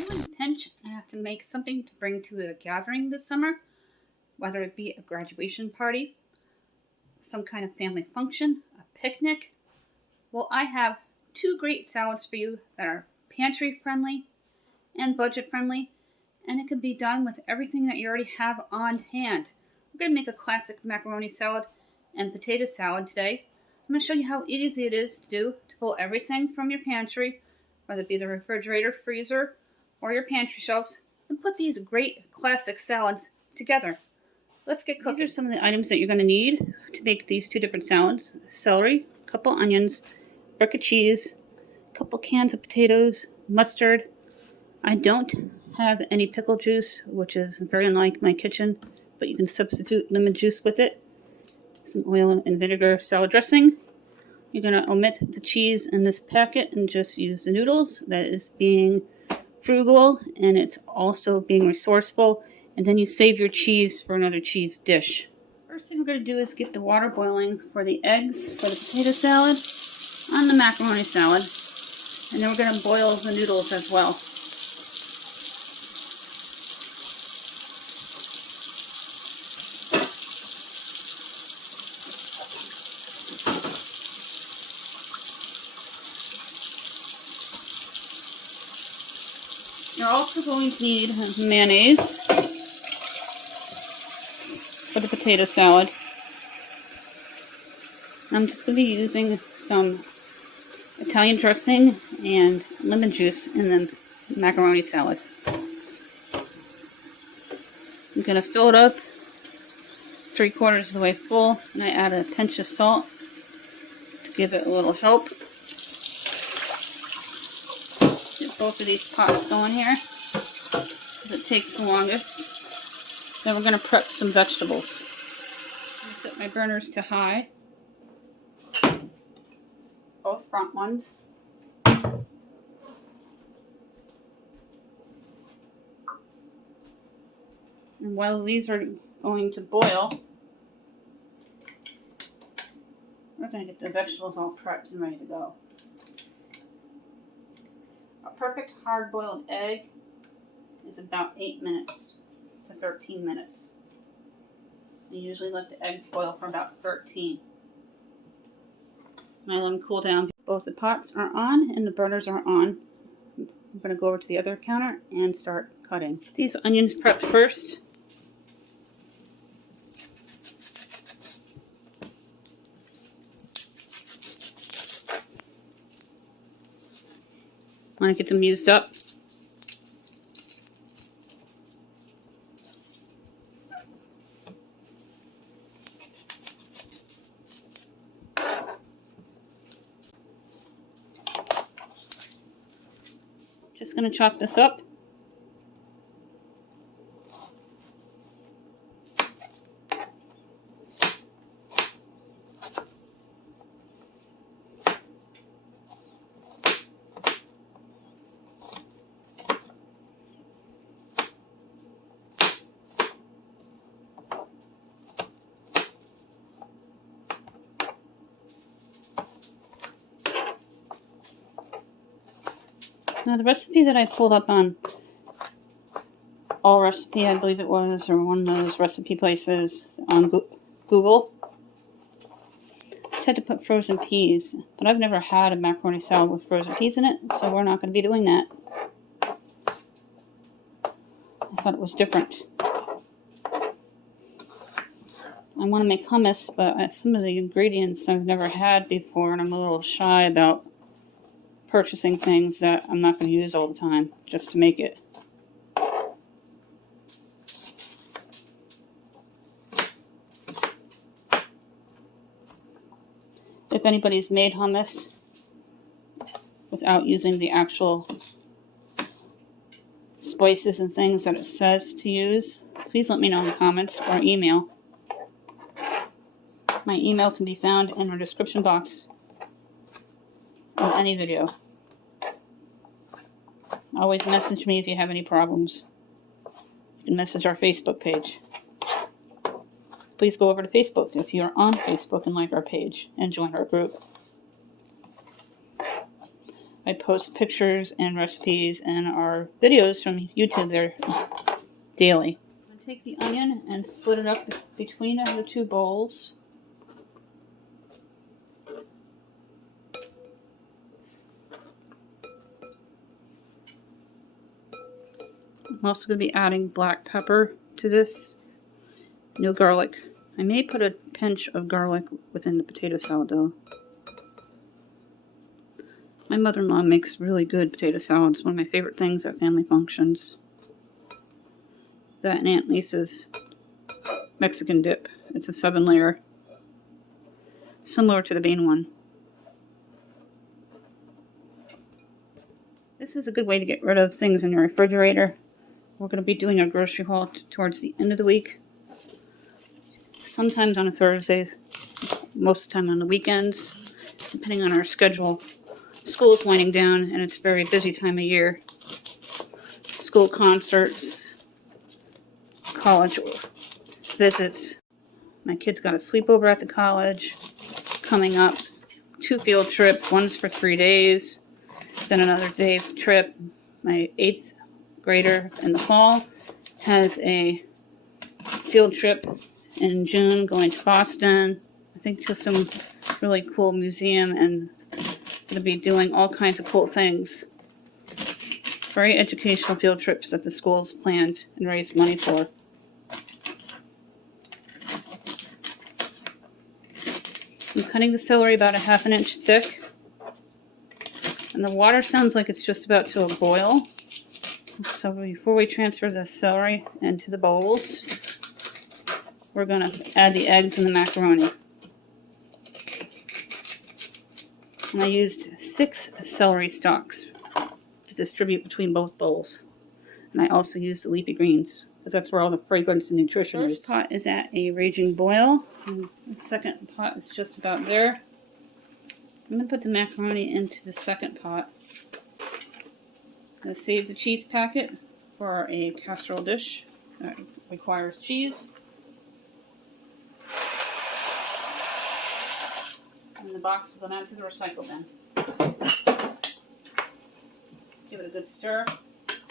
I'm in a pinch. I have to make something to bring to a gathering this summer, whether it be a graduation party, some kind of family function, a picnic. Well, I have two great salads for you that are pantry friendly and budget friendly, and it can be done with everything that you already have on hand. We're going to make a classic macaroni salad and potato salad today. I'm going to show you how easy it is to do to pull everything from your pantry, whether it be the refrigerator, freezer, or your pantry shelves, and put these great classic salads together. Let's get cooking. These are some of the items that you're going to need to make these two different salads. Celery, a couple onions, a brick of cheese, a couple cans of potatoes, mustard. I don't have any pickle juice, which is very unlike my kitchen, but you can substitute lemon juice with it. Some oil and vinegar salad dressing. You're going to omit the cheese in this packet and just use the noodles. That is being frugal, and it's also being resourceful. And then you save your cheese for another cheese dish. First thing we're going to do is get the water boiling for the eggs for the potato salad on the macaroni salad. And then we're going to boil the noodles as well. You're also going to need mayonnaise for the potato salad. I'm just going to be using some Italian dressing and lemon juice in the macaroni salad. I'm going to fill it up 3/4 of the way full, and I add a pinch of salt to give it a little help. Get both of these pots going here, because it takes the longest. Then we're going to prep some vegetables. I'm going to set my burners to high, both front ones. And while these are going to boil, we're going to get the vegetables all prepped and ready to go. A perfect hard-boiled egg is about 8 minutes to 13 minutes. I usually let the eggs boil for about 13. And I let them cool down. Both the pots are on and the burners are on. I'm going to go over to the other counter and start cutting. These onions prepped first. I want to get them used up. Just going to chop this up. Now the recipe that I pulled up on All Recipe, I believe it was, or one of those recipe places on Google, said to put frozen peas, but I've never had a macaroni salad with frozen peas in it, so we're not going to be doing that. I thought it was different. I want to make hummus, but some of the ingredients I've never had before, and I'm a little shy about purchasing things that I'm not going to use all the time just to make it. If anybody's made hummus without using the actual spices and things that it says to use, please let me know in the comments or email. My email can be found in the description box of any video. Always message me if you have any problems. You can message our Facebook page. Please go over to Facebook if you're on Facebook and like our page and join our group. I I post pictures and recipes and our videos from YouTube there daily. I'm going to take the onion and split it up between the two bowls. I'm also going to be adding black pepper to this. No garlic. I may put a pinch of garlic within the potato salad though. My mother-in-law makes really good potato salad. It's one of my favorite things at family functions. That and Aunt Lisa's Mexican dip. It's a 7-layer. Similar to the bean one. This is a good way to get rid of things in your refrigerator. We're going to be doing our grocery haul towards the end of the week. Sometimes on a Thursday, most of the time on the weekends, depending on our schedule. School is winding down and it's a very busy time of year. School concerts, college visits. My kids got a sleepover at the college coming up. 2 field trips, one's for 3 days, then another day trip. My 8th grader in the fall has a field trip in June going to Boston. I think to some really cool museum and going to be doing all kinds of cool things. Very educational field trips that the school's planned and raised money for. I'm cutting the celery about 1/2 inch thick. And the water sounds like it's just about to a boil. So before we transfer the celery into the bowls, we're going to add the eggs and the macaroni. And I used 6 celery stalks to distribute between both bowls. And I also used the leafy greens, because that's where all the fragrance and nutrition is. The first pot is at a raging boil. And the second pot is just about there. I'm going to put the macaroni into the second pot. I'm going to save the cheese packet for a casserole dish that requires cheese. And the box will go down to the recycle bin. Give it a good stir.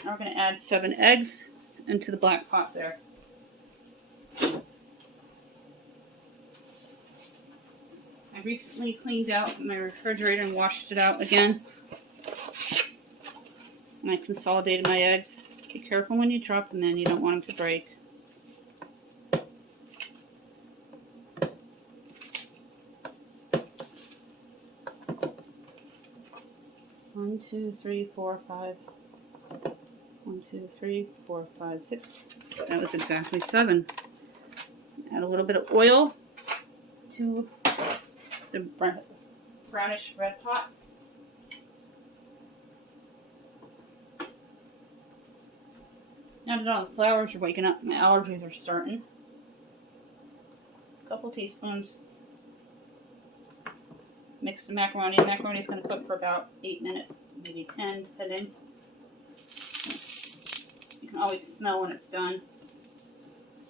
Now we're going to add 7 eggs into the black pot there. I recently cleaned out my refrigerator and washed it out again. And I consolidated my eggs. Be careful when you drop them in, you don't want them to break. 1, 2, 3, 4, 5. 1, 2, 3, 4, 5, 6. That was exactly 7. Add a little bit of oil to the brownish red pot. Now that all the flowers are waking up, my allergies are starting. A couple teaspoons. Mix the macaroni. The macaroni is going to cook for about 8 minutes, maybe 10, depending. You can always smell when it's done.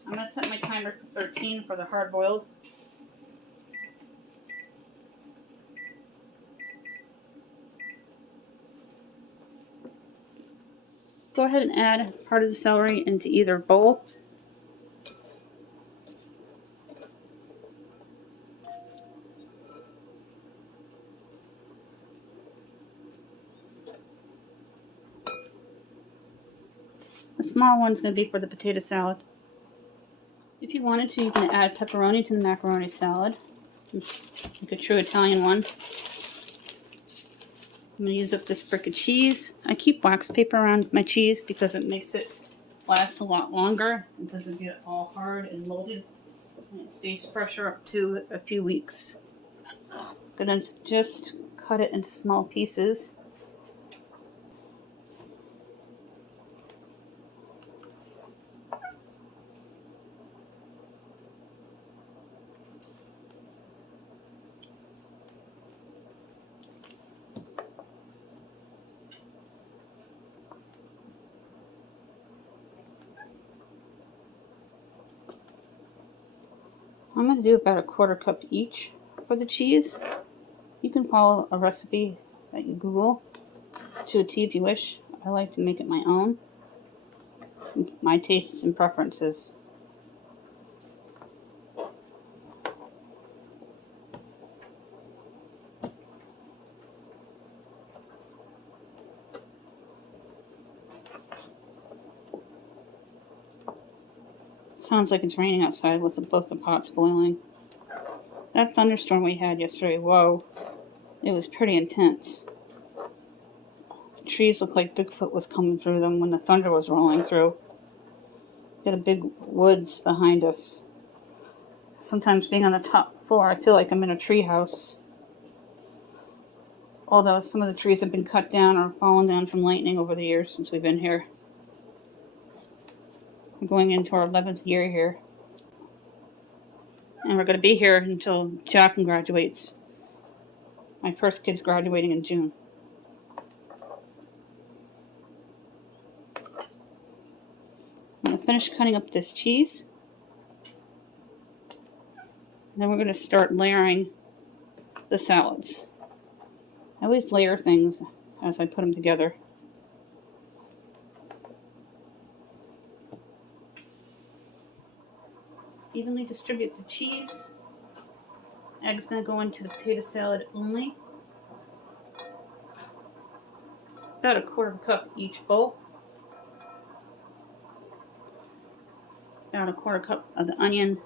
I'm going to set my timer for 13 for the hard-boiled. Go ahead and add part of the celery into either bowl. The small one's going to be for the potato salad. If you wanted to, you can add pepperoni to the macaroni salad, like a true Italian one. I'm going to use up this brick of cheese. I keep wax paper around my cheese because it makes it last a lot longer. It doesn't get all hard and molded. And it stays fresher up to a few weeks. I'm going to just cut it into small pieces. I'm going to do about 1/4 cup each for the cheese. You can follow a recipe that you Google. to a T if you wish. I like to make it my own. My tastes and preferences. Sounds like it's raining outside with both the pots boiling. That thunderstorm we had yesterday, whoa, it was pretty intense. The trees looked like Bigfoot was coming through them when the thunder was rolling through. Got a big woods behind us. Sometimes being on the top floor, I feel like I'm in a tree house. Although some of the trees have been cut down or fallen down from lightning over the years since we've been here. We're going into our 11th year here. And we're going to be here until Jacqueline graduates. My first kid's graduating in June. I'm going to finish cutting up this cheese. And then we're going to start layering the salads. I always layer things as I put them together. Evenly distribute the cheese. Egg's going to go into the potato salad only. About a quarter cup each bowl. About a quarter cup of the onion.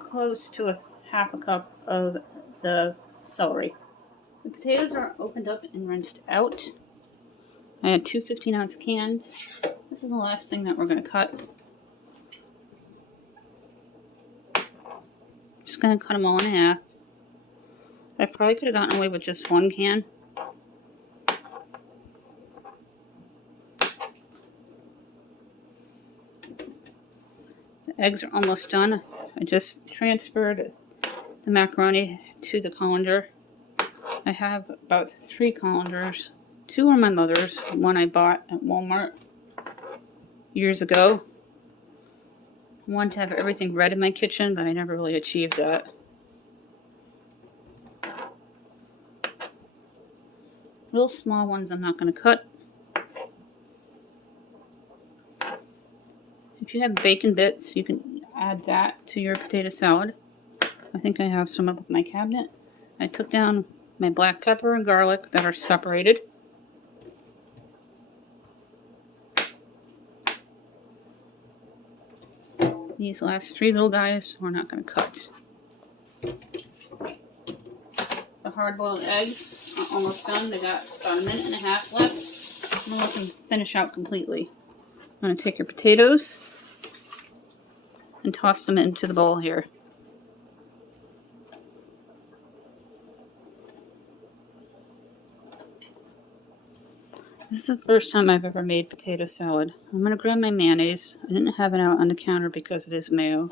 Close to a half a cup of the celery. The potatoes are opened up and rinsed out. I had two 15-ounce cans. This is the last thing that we're going to cut. Just going to cut them all in half. I probably could have gotten away with just one can. The eggs are almost done. I just transferred the macaroni to the colander. I have about 3 colanders. 2 are my mother's. One I bought at Walmart years ago. I wanted to have everything red in my kitchen, but I never really achieved that. Little small ones I'm not going to cut. If you have bacon bits, you can add that to your potato salad. I think I have some up in my cabinet. I took down my black pepper and garlic that are separated. These last 3 little guys we're not going to cut. The hard-boiled eggs are almost done. They got about a minute and a half left. I'm going to let them finish out completely. I'm going to take your potatoes and toss them into the bowl here. This is the first time I've ever made potato salad. I'm going to grab my mayonnaise. I didn't have it out on the counter because it is mayo.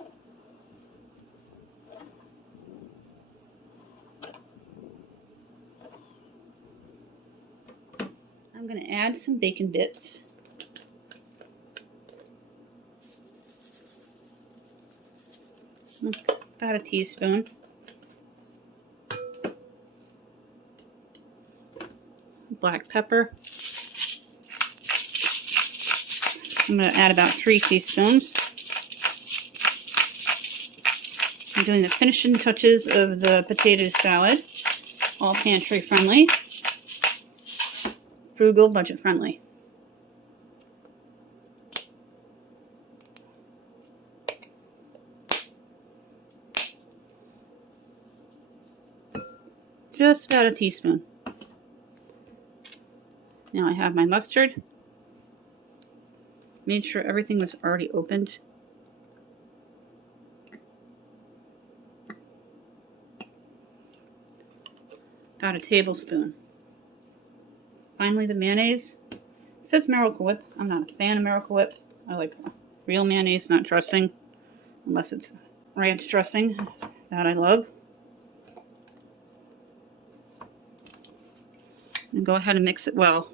I'm going to add some bacon bits. About a teaspoon. Black pepper. I'm going to add about 3 teaspoons. I'm doing the finishing touches of the potato salad. All pantry friendly. Frugal, budget friendly. Just about a teaspoon. Now I have my mustard. Made sure everything was already opened. About a tablespoon. Finally, the mayonnaise. It says Miracle Whip. I'm not a fan of Miracle Whip. I like real mayonnaise, not dressing. Unless it's ranch dressing. That I love. And go ahead and mix it well.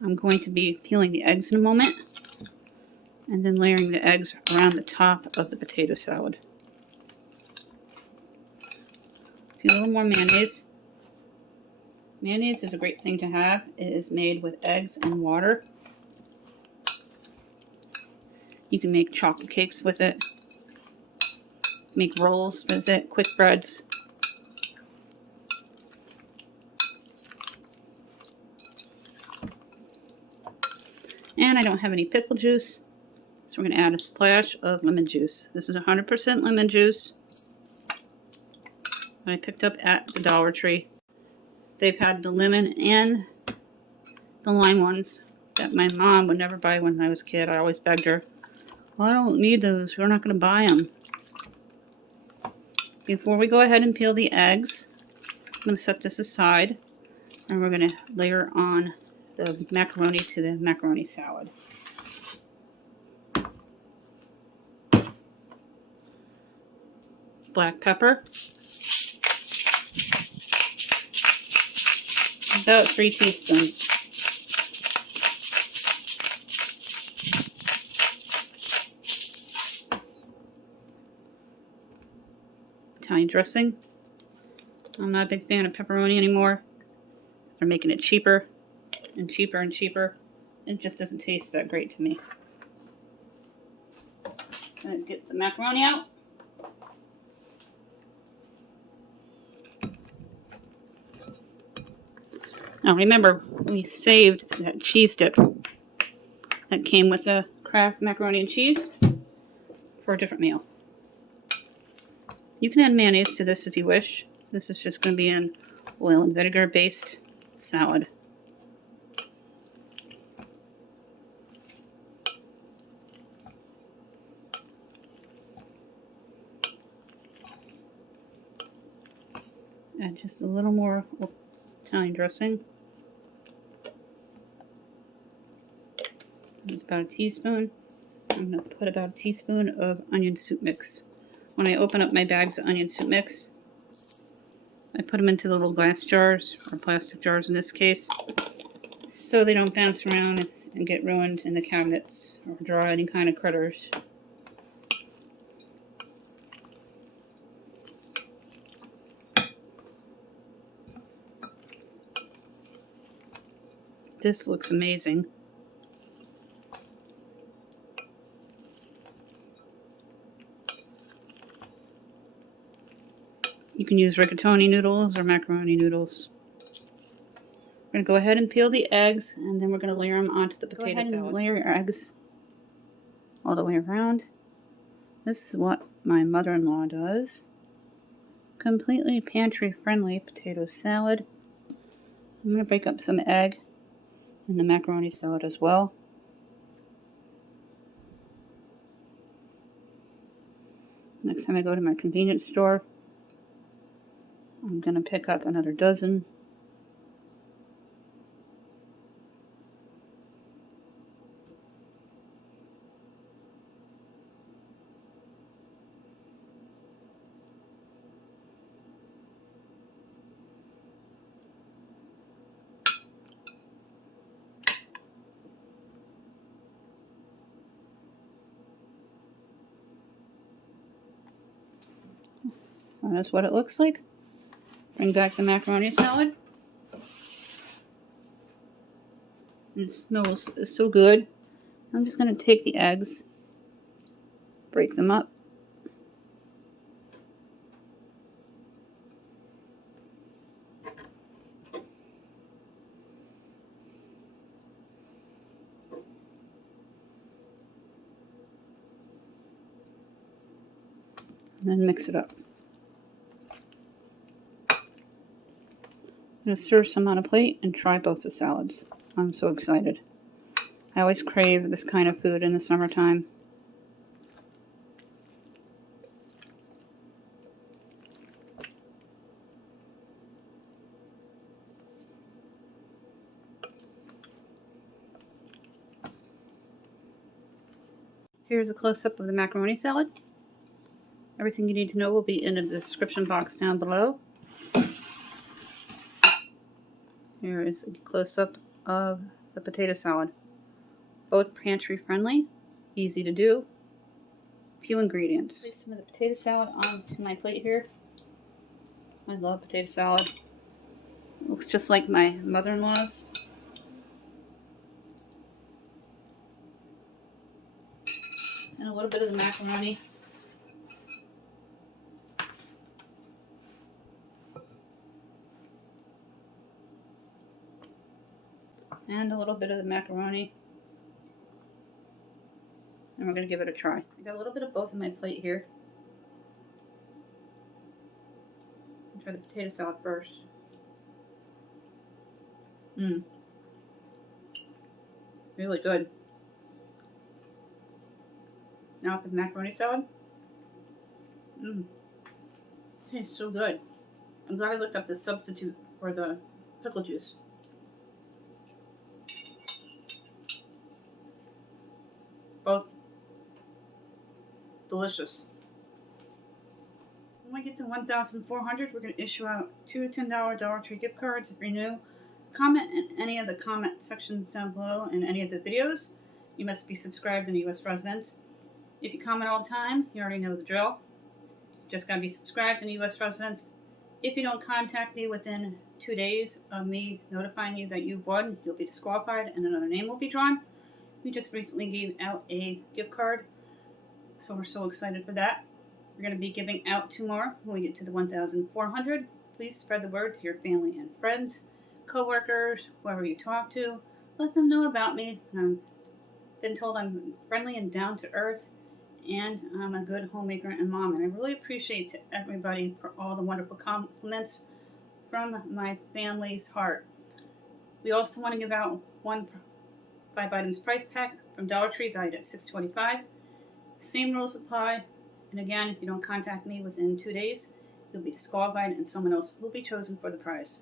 I'm going to be peeling the eggs in a moment. And then layering the eggs around the top of the potato salad. A little more mayonnaise. Mayonnaise is a great thing to have. It is made with eggs and water. You can make chocolate cakes with it, make rolls with it, quick breads. And I don't have any pickle juice, so we're going to add a splash of lemon juice. This is 100% lemon juice that I picked up at the Dollar Tree. They've had the lemon and the lime ones that my mom would never buy when I was a kid. I always begged her, well, I don't need those. We're not going to buy them. Before we go ahead and peel the eggs, I'm going to set this aside, and we're going to layer on the macaroni to the macaroni salad. Black pepper, about 3 teaspoons. Italian dressing. I'm not a big fan of pepperoni anymore. They're making it cheaper and cheaper and cheaper. It just doesn't taste that great to me. Gonna get the macaroni out. Now remember, we saved that cheese dip that came with the Kraft macaroni and cheese for a different meal. You can add mayonnaise to this if you wish. This is just going to be an oil and vinegar based salad. Add just a little more Italian dressing. It's about a teaspoon. I'm going to put about a teaspoon of onion soup mix. When I open up my bags of onion soup mix, I put them into the little glass jars, or plastic jars in this case, so they don't bounce around and get ruined in the cabinets or draw any kind of critters. This looks amazing. You can use rigatoni noodles or macaroni noodles. We're going to go ahead and peel the eggs, and then we're going to layer them onto the potato salad. And layer your eggs all the way around. This is what my mother-in-law does. Completely pantry-friendly potato salad. I'm going to break up some egg in the macaroni salad as well. Next time I go to my convenience store, I'm going to pick up another dozen. And that's what it looks like. Bring back the macaroni salad. It smells so good. I'm just going to take the eggs, break them up. And then mix it up. I'm going to serve some on a plate and try both the salads. I'm so excited. I always crave this kind of food in the summertime. Here's a close-up of the macaroni salad. Everything you need to know will be in the description box down below. Here is a close-up of the potato salad. Both pantry friendly. easy to do. Few ingredients. Place some of the potato salad onto my plate here. I love potato salad. It looks just like my mother-in-law's. And a little bit of the macaroni. And a little bit of the macaroni. And we're going to give it a try. I got a little bit of both on my plate here. I'll try the potato salad first. Really good. Now for the macaroni salad. Tastes so good. I'm glad I looked up the substitute for the pickle juice. Both delicious. When we get to 1,400, we're going to issue out 2 $10 Dollar Tree gift cards if you're new. Comment in any of the comment sections down below in any of the videos. You must be subscribed and a U.S. resident. If you comment all the time, you already know the drill. Just got to be subscribed and a U.S. resident. If you don't contact me within 2 days of me notifying you that you've won, you'll be disqualified and another name will be drawn. We just recently gave out a gift card, so we're so excited for that. We're going to be giving out 2 more when we get to the 1,400. Please spread the word to your family and friends, co-workers, whoever you talk to. Let them know about me. I've been told I'm friendly and down to earth, and I'm a good homemaker and mom. And I really appreciate everybody for all the wonderful compliments from my family's heart. We also want to give out 1 5 items price pack from Dollar Tree valued at $6.25. Same rules apply. And again, if you don't contact me within 2 days, you'll be disqualified and someone else will be chosen for the prize.